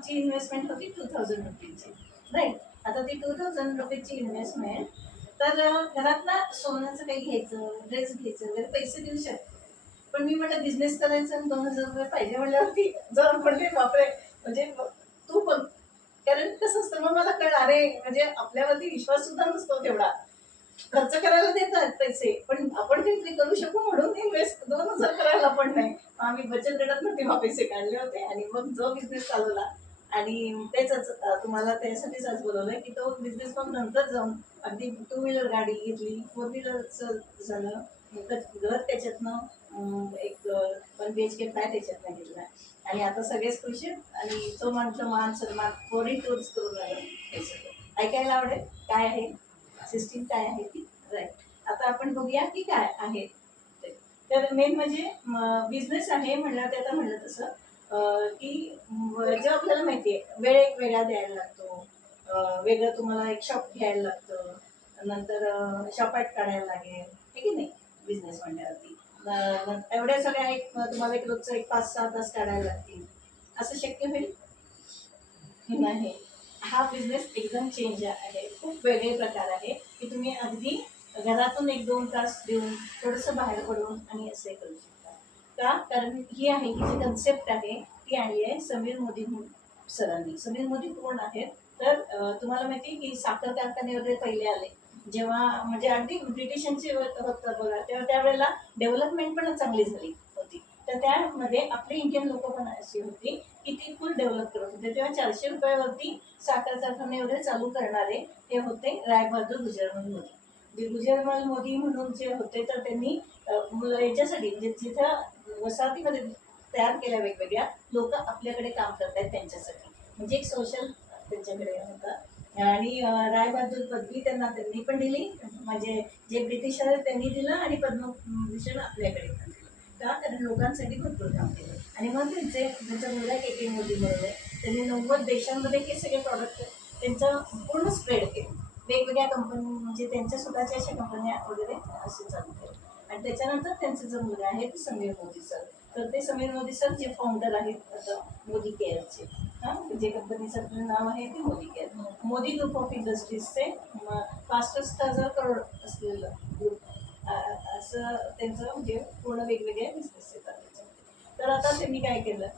आमची इन्व्हेस्टमेंट होती 2000 रुपीजची, राईट. आता ती 2000 रुपीजची इन्व्हेस्टमेंट, तर घरात ना सोन्याचं काही घ्यायचं, ड्रेस घ्यायचं वगैरे पैसे देऊ शकते. पण मी म्हटलं बिझनेस करायचं आणि 2000 रुपये पाहिजे म्हणल्यावरती जर म्हणले बापरे, म्हणजे तू पण, कारण कसं असतं मग मला कळलं अरे म्हणजे आपल्यावरती विश्वास सुद्धा नसतो तेवढा, खर्च करायला देतात पैसे पण आपण काहीतरी करू शकू म्हणून इन्व्हेस्ट 2000 करायला पण नाही. आम्ही बचत गटात तेव्हा पैसे काढले होते आणि मग जो बिझनेस चालवला. आणि तेच तुम्हाला त्यासाठीच आज बोलवलंय की तो बिझनेस मग नंतर जाऊन अगदी 2 व्हीलर गाडी घेतली, 4 व्हीलरचं झालं, घर त्याच्यातनं एक 1 BHK फ्लॅट त्याच्यातनं घेतला. आणि आता सगळेच खुश आहेत आणि तो म्हटलं मान सन्मान फॉरेन टूर्स करून आलं. ऐकायला आवडेल काय आहे सिस्टीम, काय आहे ती, राईट. आता आपण बघूया की काय आहे ते. तर मेन म्हणजे बिझनेस आहे म्हणलं ते, आता म्हणलं तसं की जे आपल्याला माहिती आहे वेळ एक वेगळा द्यायला लागतो, वेगळं तुम्हाला एक शॉप घ्यायला लागतं, नंतर शॉपाट काढायला लागेल, हे की नाही बिझनेस म्हणल्यावरती. एवढ्या सगळ्या एक तुम्हाला एक रोजचं एक 5-6 तास काढायला लागतील, असं शक्य होईल नाही. हा बिझनेस एकदम चेंज आहे, खूप वेगळे प्रकार आहे की तुम्ही अगदी घरातून 1-2 तास देऊन थोडंसं बाहेर पडून आणि असे करू शकता. का? कारण ही आहे की जी कन्सेप्ट आहे ती आणली आहे समीर मोदी सरांनी. समीर मोदी कोण आहेत? तर तुम्हाला माहिती आहे की साखर कारखाने वगैरे पहिले आले जेव्हा, म्हणजे अगदी ब्रिटिशांचे होतं बघा, तेव्हा त्यावेळेला डेव्हलपमेंट पण चांगली झाली होती. तर त्यामध्ये आपले इंडियन लोक पण अशी होती की ती फुल डेव्हलप करत होते. तेव्हा 400 रुपयावरती साखर कारखाने वगैरे चालू करणारे हे होते रायबहादूर गुजरमल मोदी. जे गुजरमल मोदी म्हणून जे होते, तर त्यांनी याच्यासाठी म्हणजे जिथं वसाहतीमध्ये तयार केल्या वेगवेगळ्या लोक आपल्याकडे काम करतायत त्यांच्यासाठी, म्हणजे एक सोशल त्यांच्याकडे होतं. आणि रायबहादूर पदवी त्यांनी पण दिली, म्हणजे जे ब्रिटिश आहेत त्यांनी दिलं आणि पद्मभूषण आपल्याकडे पण दिलं. का? कारण लोकांसाठी भरपूर काम केलं. आणि मग त्यांचा मुलगा के मोदी म्हणून आहे, त्यांनी 90 देशांमध्ये हे सगळे प्रॉडक्ट त्यांचं पूर्ण स्प्रेड केलं. वेगवेगळ्या कंपनी, म्हणजे त्यांच्या स्वतःच्या अशा कंपन्या वगैरे असे चालू केले. आणि त्याच्यानंतर त्यांचा जो मुलगा आहे तो समीर मोदी सर. तर ते समीर मोदी सर जे फाउंडर आहेत आता मोदी केअरचे, हां जे कंपनीचं नाव आहे ते Modi care. Modi group of इंडस्ट्रीजचे 65,000 करोड असलेलं ग्रुप, असं त्यांचं म्हणजे पूर्ण वेगवेगळे बिझनेस येतात त्याच्यामध्ये. तर आता त्यांनी काय केलं,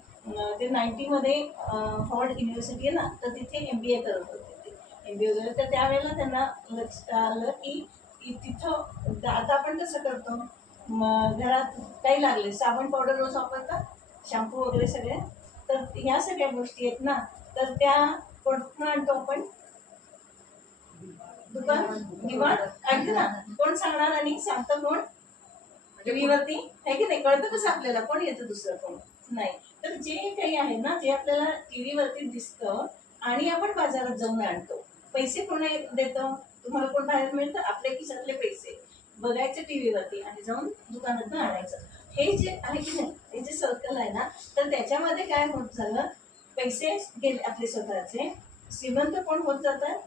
ते 90मध्ये हॉवर्ड युनिव्हर्सिटी आहे ना, तर तिथे MBA करत होते ते, MBA वगैरे. तर त्यावेळेला त्यांना लक्षात आलं की तिथं आता आपण कसं करतो, घरात काही लागले साबण पावडर रोज वापरतात, शॅम्पू वगैरे सगळे, तर ह्या सगळ्या गोष्टी आहेत ना, तर त्या कुठून आणतो आपण, दुकान डिमांड अगदी ना. कोण सांगणार आणि सांगतं कोण, टीव्हीवरती आहे की नाही, कळतं कसं आपल्याला, कोण येतं दुसरं कोण नाही. तर जे काही आहे ना, जे आपल्याला टीव्हीवरती दिसतं आणि आपण बाजारात जाऊन आणतो, पैसे कोण देतं तुम्हाला, कोण बाहेर मिळतं, आपल्या खिशातले पैसे बघायचे टीव्हीवरती आणि जाऊन दुकानातून आणायचं. हे जे आहे की नाही, हे जे सर्कल आहे ना, तर त्याच्यामध्ये काय होत झालं, पैसे गेले आपले स्वतःचे, श्रीमंत कोण होत जातात,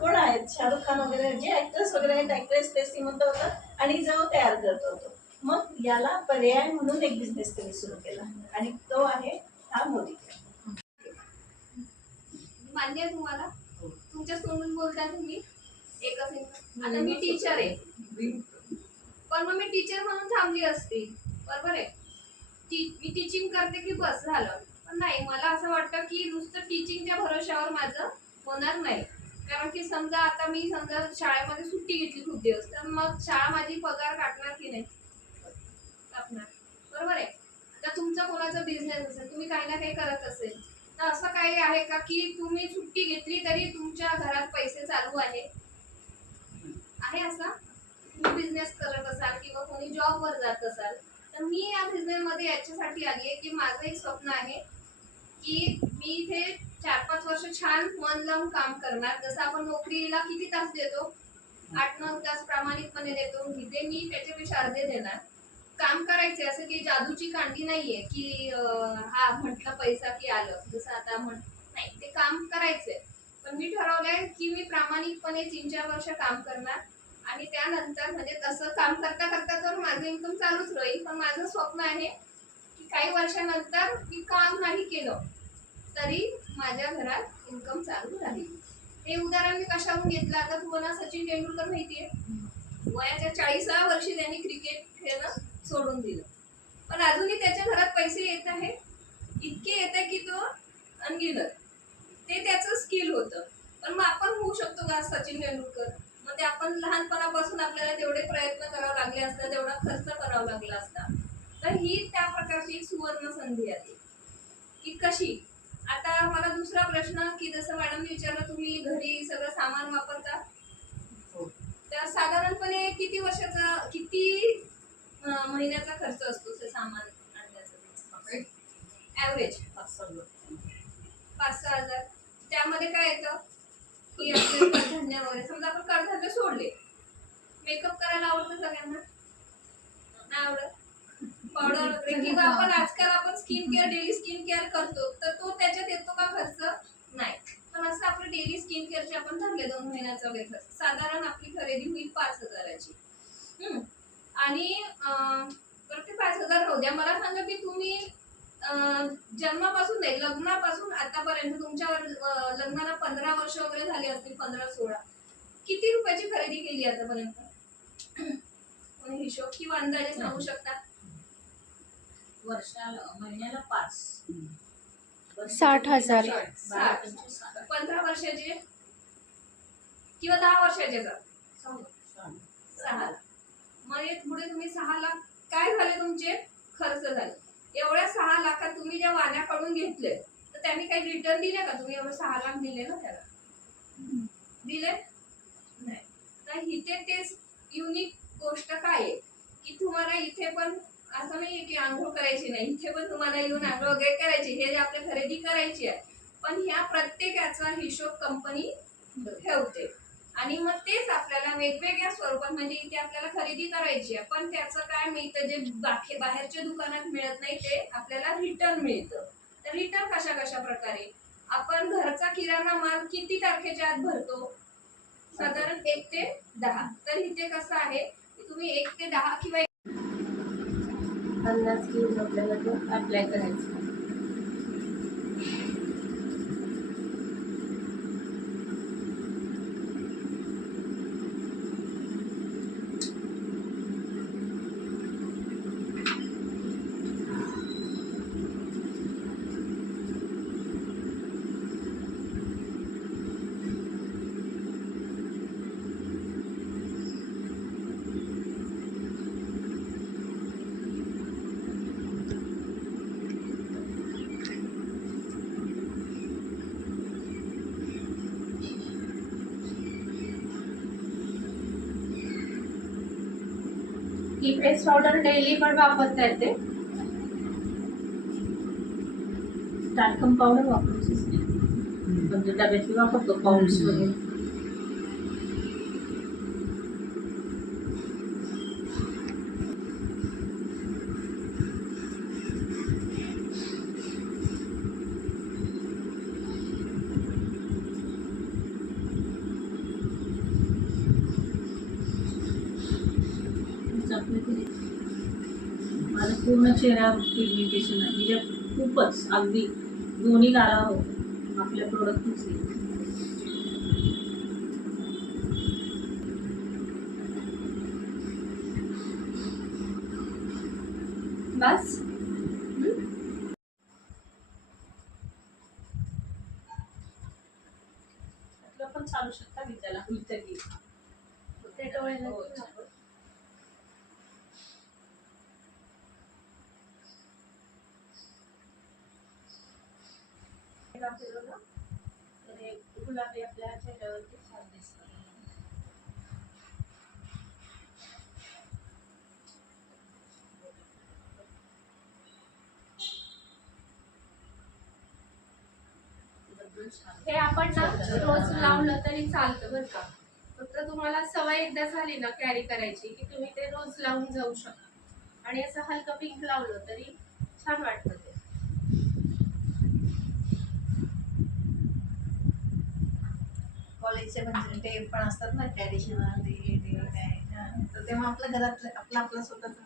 कोण आहेत शाहरुख खान वगैरे जे ऍक्टर्स वगैरे आहेत, ऍक्ट्रेस ते श्रीमंत होतात आणि जो तयार करत होतो. मग याला पर्याय म्हणून एक बिझनेस त्यांनी सुरू केला आणि तो आहे हा मोदी. मान्य आहे तुम्हाला? तुमच्या तोंडून बोलताय तुम्ही एकच एक. आता मी टीचर आहे, पण मग मी टीचर म्हणून थांबली असती, बरोबर आहे. मी टीचिंग करते की बस झालं, पण नाही, मला असं वाटतं की नुसतं टीचिंगच्या भरोश्यावर माझं होणार नाही. कारण की समजा आता मी समजा शाळेमध्ये सुट्टी घेतली खूप दिवस, तर मग शाळा माझी पगार काटणार की नाही, कापणार, बरोबर आहे. तर तुमचा कोणाचा बिझनेस असेल, तुम्ही काही ना काही करत असेल, तर असं काही आहे का की तुम्ही सुट्टी घेतली तरी तुमच्या घरात पैसे चालू आहे असं? तुम्ही बिझनेस करत असाल किंवा कोणी जॉबवर जात असाल, तर मी या बिझनेसमध्ये याच्यासाठी आली आहे की माझं एक स्वप्न आहे की मी इथे 4-5 वर्ष छान मन लावून काम करणार. जसं आपण नोकरीला किती तास देतो, 8-9 तास प्रामाणिकपणे देतो, इथे मी त्याच्यापेक्षा अर्धे देणार. काम करायचे, असं की जादूची कांडी नाहीये की हा म्हटलं पैसा की आलं, जसं आता नाही, ते काम करायचंय. पण मी ठरवलंय की मी प्रामाणिकपणे 3-4 वर्ष काम करणार आणि त्यानंतर म्हणजे तसं काम करता करता तर माझं इन्कम चालूच राहील. पण माझं स्वप्न आहे की काही वर्षानंतर मी काम नाही केलं तरी माझ्या घरात इन्कम चालू राहील. हे उदाहरण मी कशावरून घेतलं, आता तुम्हाला सचिन तेंडुलकर माहितीये, वयाच्या 40व्या वर्षी त्यांनी क्रिकेट खेळणं सोडून दिलं, पण अजूनही त्याच्या घरात पैसे येत आहे, इतके येत आहे की तो अनगिनत. ते त्याचं स्किल होतं. पण मग आपण होऊ शकतो का सचिन तेंडुलकर? मग ते आपण लहानपणापासून आपल्याला तेवढे प्रयत्न करावे लागले असतात, तेवढा खर्च करावा लागला असता. तर ही त्या प्रकारची एक सुवर्ण संधी आहे की कशी. आता मला दुसरा प्रश्न की जसं मॅडम विचारलं, तुम्ही घरी सगळं सामान वापरता, तर साधारणपणे किती वर्षाचा महिन्याचा खर्च असतो ते सामान आणण्याचा? ॲव्हरेज 5-6 हजार. त्यामध्ये काय येतं की आपले कडधान्य वगैरे, समजा आपण कडधान्य सोडले, मेकअप करायला आवडतं सगळ्यांना? नाही आवडत? पावडर वगैरे, किंवा आपण skin care, daily skin care करतो, तर तो त्याच्यात येतो का खर्च? नाही. पण असं आपलं डेली स्किन केअरचे आपण धरले 2 महिन्याचा वगैरे खर्च, साधारण आपली खरेदी होईल 5,000ची. आणि तर ते 5,000 राहू द्या. मला सांगा की तुम्ही जन्मापासून नाही, लग्नापासून आतापर्यंत तुमच्या लग्नाला 15 वर्ष वगैरे झाली असतील, 15-16, किती रुपयाची खरेदी केली आतापर्यंत? हिशोब किंवा अंदाजे सांगू शकता? महिन्याला 5. 60,000. 15 वर्षाचे किंवा 10 वर्षाचे का? 6. मग पुढे तुम्ही 6 लाख काय झाले तुमचे खर्च झाले. एवढ्या 6 लाखात तुम्ही ज्या वाण्याकडून घेतले, तर त्यांनी काही रिटर्न दिले का? तुम्ही एवढे 6 लाख दिले ना त्याला, दिले नाही. तर इथे तेच युनिक गोष्ट काय आहे की तुम्हाला इथे पण असं नाही की आंघोळ करायची नाही, इथे पण तुम्हाला येऊन आंघोळ वगैरे करायची, हे जे आपली खरेदी करायची आहे, पण ह्या प्रत्येकाचा हिशोब कंपनी ठेवते. आणि मग तेच आपल्याला वेगवेगळ्या स्वरूपात, म्हणजे इथे आपल्याला खरेदी करायची आहे, पण त्याचं काय मिळतं जे बाहेरच्या दुकानात मिळत नाही, ते आपल्याला रिटर्न मिळतं. तर रिटर्न कशा कशा प्रकारे? आपण घरचा किराणा माल किती तारखेच्या आत भरतो? साधारण 1 ते 10. तर इथे कसं आहे की तुम्ही 1 ते 10 किंवा अंदाज घेऊन आपल्याला तो अप्लाय करायचा. ही फेस पावडर डेली पण वापरता येते. टाल्कम पावडर वापरायचीच नाही, म्हणजे डब्यातली वापरतो पाऊस वगैरे. माझा पूर्ण चेहऱ्यावर पिगमेंटेशन आहे, म्हणजे खूपच अगदी दोन्ही गालावर आपल्या प्रोडक्टच बस पण चालू शकता मी त्याला उलटगी ते डोळ्याला हो. फिरवलं तर हे गुलाबी आपल्या चेहऱ्यावरती छान दिसतं. हे आपण ना रोज लावलं तरी चालतं बरं का. फक्त तुम्हाला सवय एकदा झाली ना कॅरी करायची की तुम्ही ते रोज लावून जाऊ शकता. आणि असं हलकं पिंक लावलं तरी छान वाटतं ते. कॉलेजचे म्हणजे ते पण असतात ना ट्रॅडिशनल, ते काय, तर तेव्हा आपल्या घरात आपला स्वतःचा